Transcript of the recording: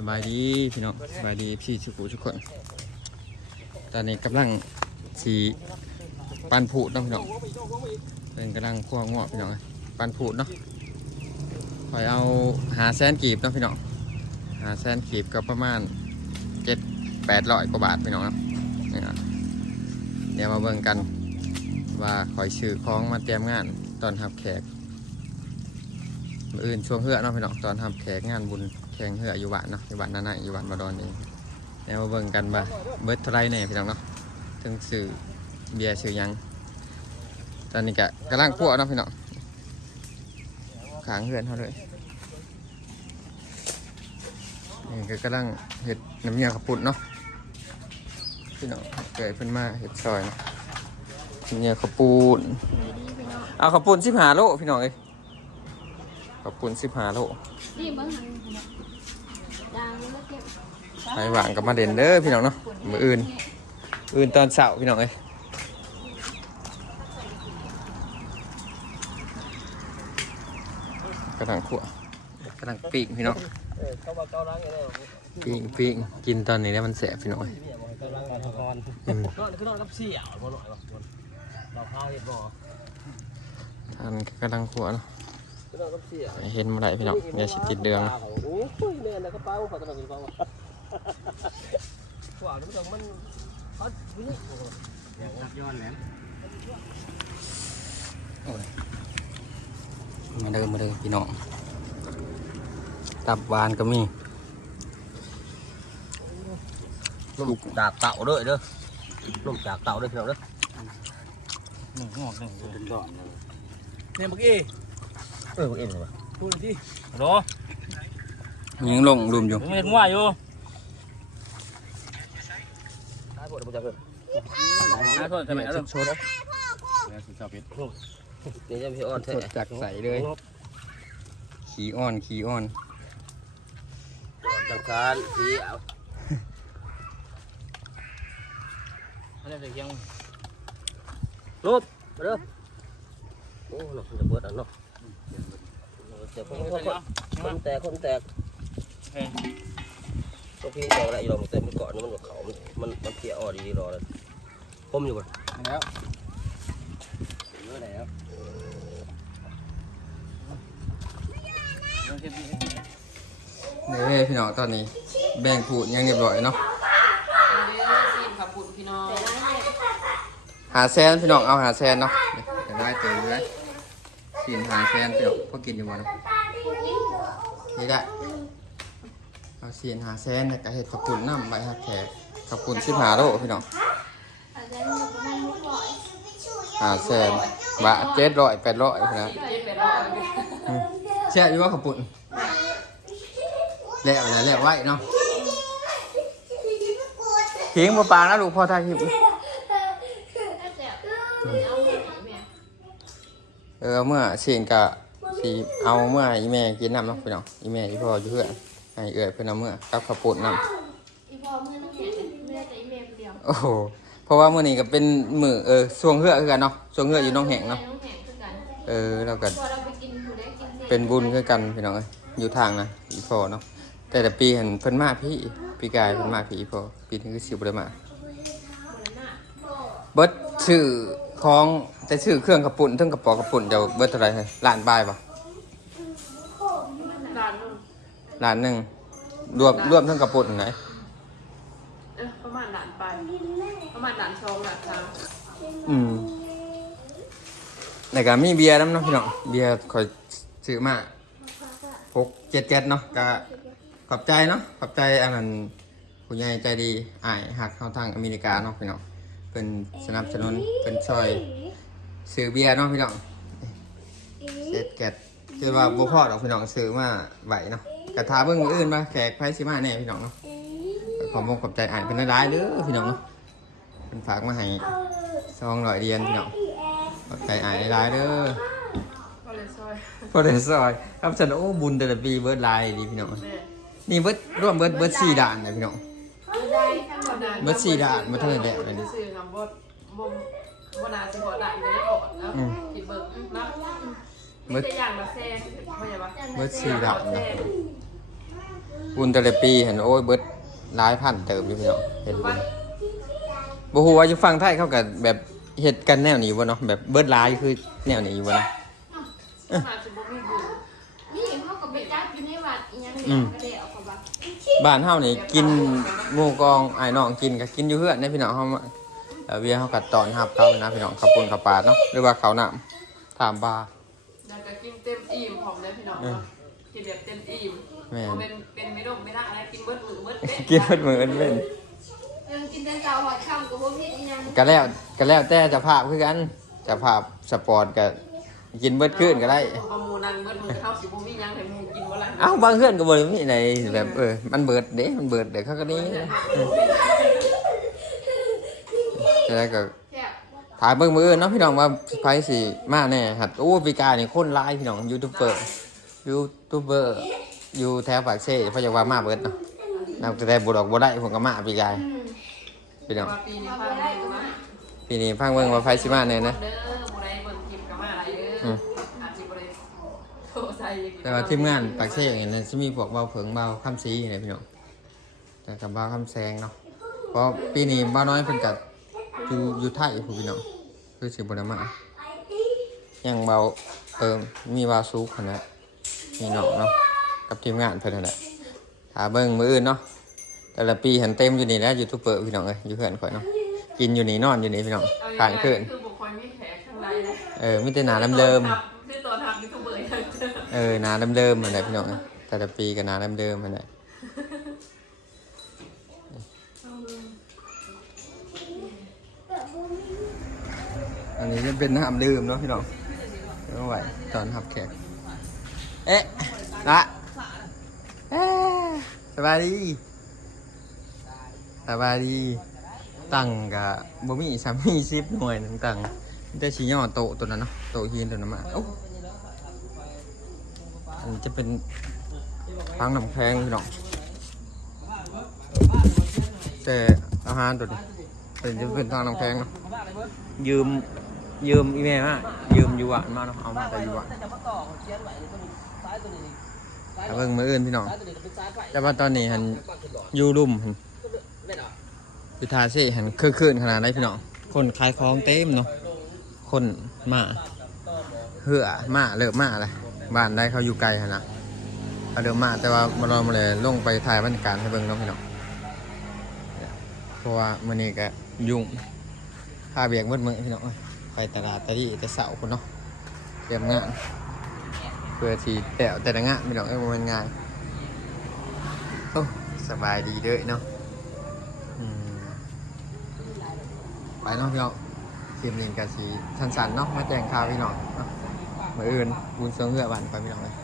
สบายดีพี่น้องสบายดีพี่ทุกผู้ทุกคน ตอนนี้กำลังสีปันผูดเนาะพี่น้องเป็นกำลังคั่วงวพี่น้องปันผูดเนาะคอยเอาหาแสนกีบเนาะพี่น้องหาแสนกีบก็ประมาณเจ็ดแปดร้อยกว่าบาทพี่น้องเนาะนี่นะเดี๋ยวมาเบิ่งกันว่าคอยซื้อของมาเตรียมงานตอนทับแขกอื่นช่วงเหือเนาะพี่น้องตอนทำแขกงานบุญ ข่งเหืออยู่บ้านเนาะอยู่บ้านนานาอยู่บ้านบดอนเองเดี๋ยวมาเบิ่งกันว่าเบิร์ดเท่าไรเนี่ยพี่น้องเนาะถึงซื้อเบียร์ซื้อยังตอนนี้กะกำลังพวกเนาะพี่น้องขางเหือนเขาเลยนี่ก็กำลังเห็ดน้ำเงี้ยขับปุ่นเนาะพี่น้องเกิดเพิ่นมาเห็ดซอยเนาะน้ำเงี้ยขับปุ่นเอาขับปุ่นสิบหาโลพี่น้องเอ้ยขับปุ่นสิบหาโลนี่เบิ้งหันดัง ไปหวางกับมาเด่นเด้อพี่น้องเนาะมืออื่น อื่นตอนเสาร์พี่น้องเอ้ยกำลังขั่วกำลังปีกพี่น้องเออเขาว่าเกาลังอย่างนี้ปีกปีกกินตอนนี้เนี่ยมันแสบพี่น้องเอ้ยเนี่ยบอกเกาลังการทำงานอืมนอนคือนอนกับเสี่ยวบ่หน่อยบ่เราข้าวเห็ดบ่ท่านกำลังขั่วเนาะคือนอนกับ เสี่ยวให้เห็นมาได้พี่น้องอย่าชิดติดเดืองนะโอ้ยแม่นกระเป๋าเขาตลอดกระเป๋าว่าทุกอย่างมันพัดวินี่ย้อนแหลมมาเดินมาเดินพี่น้องตับหวานก็มีลูกจากเต่าด้วยเด้อลูกจากเต่าด้วยพี่น้องเด้อหนึ่งงอกหนึ่งเป็นดอนเนี่ยเมื่อกี้ เออเอ็นเหรอพูดที่โหลยังลงรุมอยู่มึงเห็นง่วอยู่ตายหมดแล้วบ่จักเลยน่าสนใช่ไหมเออชดนี่จะพี่อ่อนแท้สดจากใสเลยขี้อ้อนขี้อ้อนจังการพี่เอาเขาเรียกเด็กยังรูปมาเด้อโอ้หนักจะเบิดอะเนาะ แต่คนคนแตกคนแตกต้องพี่แตกอะไรอยู่หรอกแต่เมื่อก่อนนี่มันเขามันมันเพี้ยอ่อนดีๆรอเลยคมอยู่บ่แล้วเยอะแล้วนี่พี่น้องตอนนี้ แบ่งผูดยังเรียบร้อยเนาะซีนขับปุ่นพี่น้องแต่ได้เนี่ยหาแซนพี่น้องเอาหาแซนเนาะเดี๋ยวได้เจอเลย กินหาแซนพี่น้องพอกินอยู่บ่เนาะนี่แหละเอาเสียนหาแซนเนี่ยก็เห็ดขับปุ่นน้ำใบหักแขกขับปุ่นสิบหาโลพี่น้องอาจจะมีประมาณหกร้อยหาแซนบาทเจ็ดร้อยแปดร้อยนะเจ็ดแปดร้อยแช่อยู่ว่าขับปุ่นแล้วนะแล้วไว้เนาะทิ้งมาปางนะลูกพ่อท่าทิพย์เอา เออเมื่อเสียงกะสีเอาเมื่ออีแม่กินน้ำเนาะพี่น้องอีแม่อีพ่ออยู่เพื่อนให้เอื้อยเพื่อนเอาเมื่อกับขับปุ่นน้ำอีพอมือน้ำแข็งเมื่อแต่อีเมลเดียวโอ้โหเพราะว่ามื้อนี้ก็เป็นมือเออช่วงเฮือคือกันเนาะช่วงเฮืออยู่น้องแหงเนาะน้ำแข็งคือกันเออเราก็พอเราไปกินผู้ได้กินสิเป็นบุญคือกันพี่น้องเอ้ยอยู่ทางนะอีพอเนาะแต่ละปีเห็นเพิ่นมาพี่ปีกายเพิ่นมาพี่อีพอปีนี้คือสิบ่ได้มา เบิดชื่อ ของแต่ชื่อเครื่องกระปุ่นเทั้งกระป๋อกระปุ่นเดี๋ยวเบิดเท่าไหร่เฮ้ยล้านบายบ่ร้านนึงล้านหนึงรวมรวมทั้งกระปุ่นไหนเออประมาณด่านไปประมาณด่านสองด่านสามอืมแล้วก็มีเบียร์น้ำเนาะพี่น้องเบียร์คอยซื้อมาหกเจ็ดเจ็ดเนาะก็ขอบใจเนาะขอบใจอันนั้นผู้ใหญ่ใจดีอ้ายหักเข้าทางอเมริกาเนาะพี่น้อง เป็นสนับสนุนเป็นช่วยซื้อเบียร์เนาะพี่น้องเจ็ดเจ็ดคือว่าบ่พอดอกพี่น้องซื้อมาไหวเนาะกระทาเบิ่งมื้ออื่นมาแขกไผสิมาแน่พี่น้องเนาะก็ขอบอกขอบใจอ้ายเป็นหลายๆเด้อพี่น้องเนาะเป็นฝากมาให้ซองร้อยเรียนพี่น้องขอบใจอ้ายหลายๆเด้อก็เลยซอยพอได้ซอยครับฉันโอ้บุญแต่ละปีเบิร์ดไลน์ดีพี่น้องแม่นี่เบิร์ดร่วมเบิร์ดเบิร์ดสี่ด่านนะพี่น้องได้ข้างบนด่านเบิดสี่ด่านมาเท่าไหร่เนี่ย มันจะสื่อคำว่าบ่บ่นาสิบ่ด่านไม่ได้ก่อนแล้วกินเบิกนะมีแต่อย่างละแซ่ไม่ใช่ปะเบิร์ดสี่ด่านนะโอ้บุญแต่ละปีเห็นโอ้ยเบิดหลายพันเติมอยู่พี่น้องเห็นบุญบ่ฮู้ว่าอยู่ฝั่งไทยเขาก็แบบเฮ็ดกันแนวนี้บ่เนาะแบบเบิดหลายคือแนวนี้บ่เนาะมาสิบ่มีบุญนี่เขาก็ไปจับอยู่ในวัดอีหยังเนี่ยก็ได้เอาเขาว่าบ้านเฮานี่กินหมู่กองอ้ายน้องกินก็กินอยู่เฮือนเด้พี่น้องเฮามา แล้วเวียเฮาก็ตอนรับเขานะพี่น้องขับปุนขับปาดเนาะหรือว่าเขาวน้ำถามบาแล้วก็กินเต็มอิ่มพร้อมเลยพี่น้องเนาะกินแบบเต็มอิ่มแม่นบ่เป็นเป็นไม่ดมไม่ได้นะกินเบิดมือเบิดเป็ดกินเบิดมื้อเอิ้นเว้นเออกินแต่เช้าหอดค่ำก็บ่ผิดอีหยังก็แล้วก็แล้วแต่เจะภาพคือกันเจะภาพสปอร์ตก็กินเบิดคืนก็ได้บ่หมูนั่งเบิดมือเข้าสิบ่มีหยังให้หมูกินบ่ล่ะเอ้าบางเพื่อนก็บ่ได้มีในแบบเออมันเบิดเด้มันเบิดเดี๋ยวเขาก็นี้ จะได้ก็แซ่บถ่ายเบิ่งมืออื่นเนาะพี่น้องว่าไผสิมาแน่ครับโอ้ปีกายนี่คนหลายพี่น้องยูทูบเบอร์ยูทูบเบอร์อยู่แถวปากเซ่เพราะจะว่ามาเบิดเนาะนำแต่บ่ดอกบ่ได้ผมก็มาปีกายพี่น้องว่าปีนี้พาได้มาปีนี้พังเบิ่งว่าไผสิมาแน่นะเด้อบ่ได้เบิ่งคลิปก็มาหลายเด้ออืมอาจสิบ่ได้โทรใส่แต่ว่าทีมงานปากเซ่อย่างนั้นจะมีพวกเบาเผิงเบาคำซีอย่างไรพี่น้องแต่กับเบาคำแซงเนาะเพราะปีนี้เบาน้อยเพิ่นกัด อยู่อยู่ไทยผู้พี่น้องคือสิบนมาอย่างเบาเออมีเบาซูคนนะมีน้องเนาะกับทีมงานเพิ่นนั่นแหละถาเบิ่งมืออื่นเนาะแต่ละปีเห็นเต็มอยู่นี่แล้วยูทูบเบอร์พี่น้องเอ้ยอยู่เพื่อนข่อยเนาะกินอยู่นี่นอนอยู่นี่พี่น้องขานขึ้นคือบุคคลมีแขกข้างในนะเออมีแต่หนาเริ่มๆคือตัวทำยูทูบเบอร์อย่างเจอเออนาเดิมๆมันแหละพี่น้องนะแต่ละปีก็นาเดิมๆมันแหละอัน นี้จะเป็นน้ำดื่มเนาะพี่น้องไม่ไหวตอนทับแขก เอ๊ะละเอ๊ะสบายดีสบายดี ตังกับบ่มีสามีซิปหน่วยหนึงตังมีแต่ชี้ย่อโตตัวนั้นเนาะโตะฮีนตัวนั้นมาโอ้อันจะเป็นทางน้ำแข็งพี่น้องแต่อาหารตัวนี้เป็นจะเป็นทางน้ำแข็งเนาะยืม ยืมอีเมลมายืมอยู่อะมาเนาะเอามาแต่อยู่อะจะมาต่อเขียนไว้ตัวนี้ซ้ายตัวนี้แต่เบิ่งมืออื่นพี่น้องซ้ายตัวนี้ก็เป็นซ้ายไปแต่ว่าตอนนี้หันอยูรุ่มหันไม่หรอพิธาเซ่หันคือคืนขนาดได้พี่น้องคนขายของเต็มเนาะคนมาเหือมาเลิกมาเลยบ้านได้เขาอยู่ไกลนะเขาเดิมมาแต่ว่ามาลองมาเลยลงไปถ่ายบรรยากาศให้เบิ่งเนาะพี่น้องเพราะว่ามื้อนี้ก็ยุ่งพาเบียกมืดมือพี่น้องเอ้ย ไปตลาดตะลี่แต่เสาร์คนเนาะเตรียมงานเพื่อที่แต่วแต่ละงานพี่น้องเอ้ยบ่แมันงานโอ้สบายดีเด้อเนาะอืมไปเนาะพี่น้องคลิปนี้ก็สิสั้นๆเนาะมาแจ้งข่าวพี่น้องเนาะมื้ออื่นบุญเสริงเหือบ้านไปพี่น้องเลย